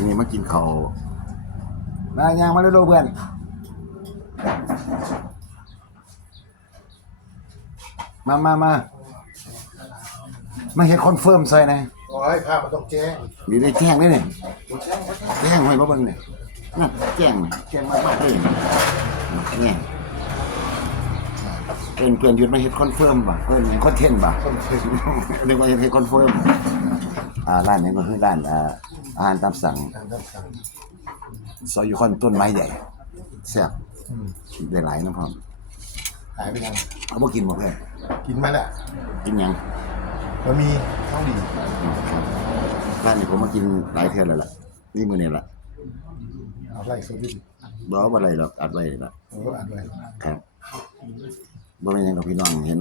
ทีนี้มากินข้าวมาย่างมาเร็วๆเพื่อนมามามามาเฮ็ดคอนเฟิร์มใส่นะโอ้ยภาพมันต้องแจ้งมีได้แจ้งด้วยนี่ต้องแจ้งว่าแจ้งไว้บ่เบิ่งนี่นั่นแจ้งแจ้งมากๆเลยเนี่ยเพื่อนเพื่อนหยุดมาเฮ็ดคอนเฟิร์มบ่เพิ่นคอนเทนต์บ่คนเคยนึกว่าเฮ็ดคอนเฟิร์มอ่าร้านนี้ก็คือร้านอ่า อาหารตามสั่งทางด้านสั่งซอยอยู่คอนต้นไม้ใหญ่แซ่บอืมได้หลายน้ำพร้อมหายไปยังเขาบ่กินบ่เพื่อนกินมาแหละกินหยังมันมีข้าวดีครับร้านนี้ผมมากินหลายเทื่อแล้วล่ะนี่มื้อนี้ล่ะเอาไล่สุดดิบ่ว่าอะไรหรอกอัดไว้ล่ะ เอออ่านไว้ครับบ่แม่นหยังกับพี่น้องเห็น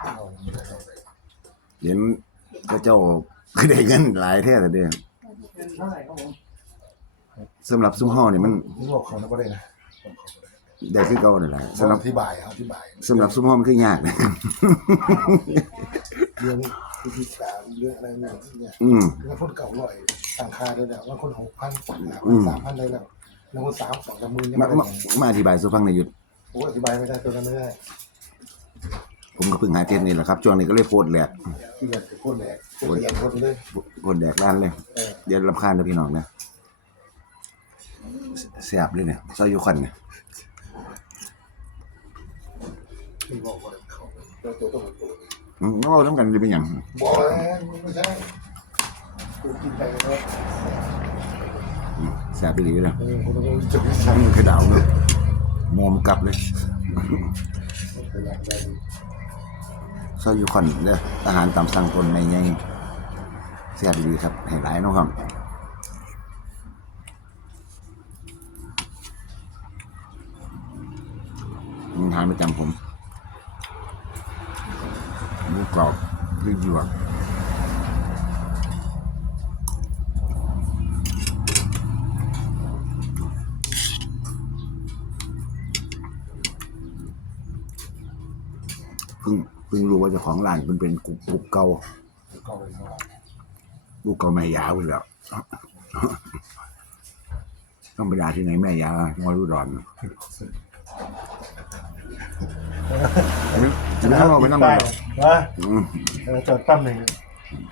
เอาไม่ได้เอาไปเห็นพระเจ้า ได้เงินหลายแท้แต่เด้อ สำหรับซุมเฮานี่มันนี่บอกเขานะก็ได้นะบอกเขาก็ได้ได้คือเก่านั่นแหละสำสำหหรัรับบอธิบายอธิบายสำหรับซุมเฮามันคือยากนะ เรื่องวิธีการเรื่องอะไรเนี่ยเนี่ยอืม เรื่องคนเก่าร่อยต่างค่าได้แล้วว่าคนหกพันอืมสามพันได้แล้วแล้วคนสามสองสามหมื่นยังมาไม่ได้มามาอธิบายสู่ฟังในอยหยุดโอ้อธิบายไม่ได้ตัวนั้นไม่ได้ ผมก็เพิ่งหาเทศนี่แหละครับช่วงนี้ก็เลยโพสต์แหลกที่อยากจะพูดแหลกพูดอย่างคนเลยโพสต์แดกร้านเลยเออเดี๋ยวรำคาญเด้อพี่น้องนะแซ่บเลยเนี่ยซอยอยู่คันเนี่ยที่บอกว่าเขาตัวตัวตัวตัวอืมเอาน้ำกันจะเป็นหยังบอกแล้วไม่ใช่กูกินไปแล้วอืมแซ่บไปดีเลยเออคนต้องจุดที่ทั้สั่งงคือดาวเลยมอมกลับเลยขยันได้ ซอยอยู่คอนเด้ออาหารตามสั่งคนในไงเสียดีครับให้หลายเนาะครับมันทานประจำผมหมูกรอบพริกหยวก พิ่งเพิ่งรู้ว่าเจ้าของร้านมันเป็นกุ๊กกุ๊กเก่าก็ไปทำกุ๊กเก่าแม่ยาไปแล้วต้องไปด่าที่ไหนแม่ยาจังหวัดอุดรจะไม่ต้องเอาไปนั่งได้หรอกว่าอืมจอดตั้มหนึ่ง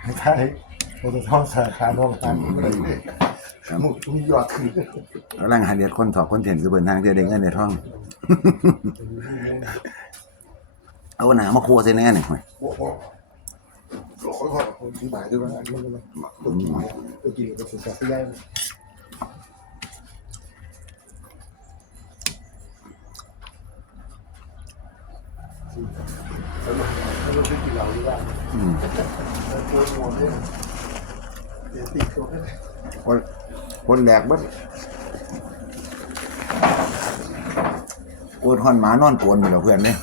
ไม่ใช่โปรโตทอลสาขาน้องตามอะไรเนี่ยหมุดมียอดขึ้นแล้วร่างหาเดียดคนถอดคนเห็นคือเปิดทางเจอเด็กเงินในท้อง เอาหนามาครัวใส่แน่หน่อยโอ้โหขอขอคนที่หมายด้วยว่าอันนี้มันตัวกินตัวกินเป็นสุดยอดที่ได้แล้วมันแล้วมันเป็นกินเราดีว่าอืมแล้วตัวหัวเนี่ยเดี๋ยวติดตัวให้คนคนแหลกเบัดโกนหอนหมานอนโกนไปแล้วเพื่อนเนี่ย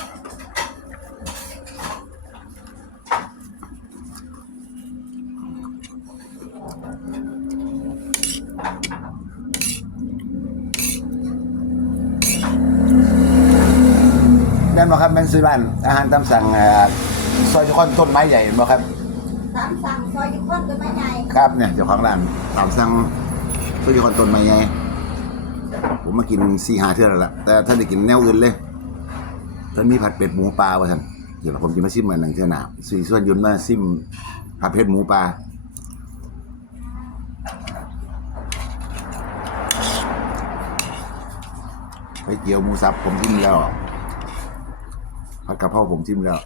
แม่นบ่ครับแม่นซื้อร้านอาหารตามสั่งเอ่อซอยจุคอนต้นไม้ใหญ่เห็นบ่ครับตามสั่งซอยยุคนก็ไม่ใหญ่ครับเนี่ยเจ้าของร้านตามสั่งซอยจุคอนต้นไม้ใหญ่ผมมากินสี่หาเทื่อแล้วล่ะแต่ท่านได้กินแนวอื่นเลยท่านมีผัดเป็ดหมูปลาว่าท่านเดี๋ยวผมจะมาซิมมันหนึ่งเทื่อหนาสี่ส่วนยนต์มาซิมผัดเผ็ดหมูปลาไปเกี่ยวหมูสับผมชิมแล้ว ผัดกะเพราผมจิ้มแล้ว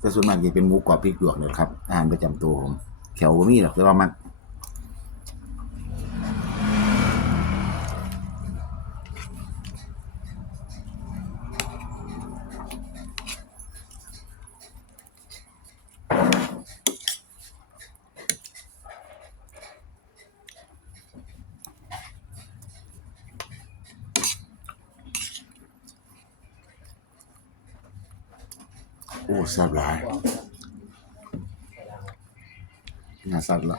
แต่ส่วนมากจะเป็นหมูกรอบพริกหยวกเนี่ยครับอาหารประจำตัวผมแขวบ่มีหรอกแต่ว่ามัน โอ้แซ่บหลายน่าสัตว์ละ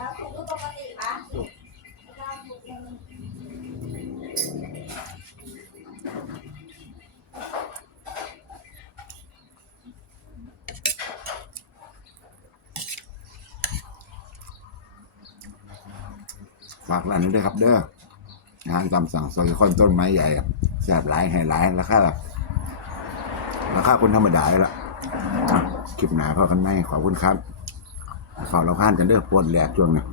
ฝากร้านนี้ด้วยครับเด้ออาหารตามสั่งซอยคอนต้นไม้ใหญ่แซ่บหลายให้หลายราคาราคาคนธรรมดาเลยล่ะ คลิปหนาพอกันไหมขอบคุณครับฝาเราข้านกันเด้อปวดแหลกช่วงนี้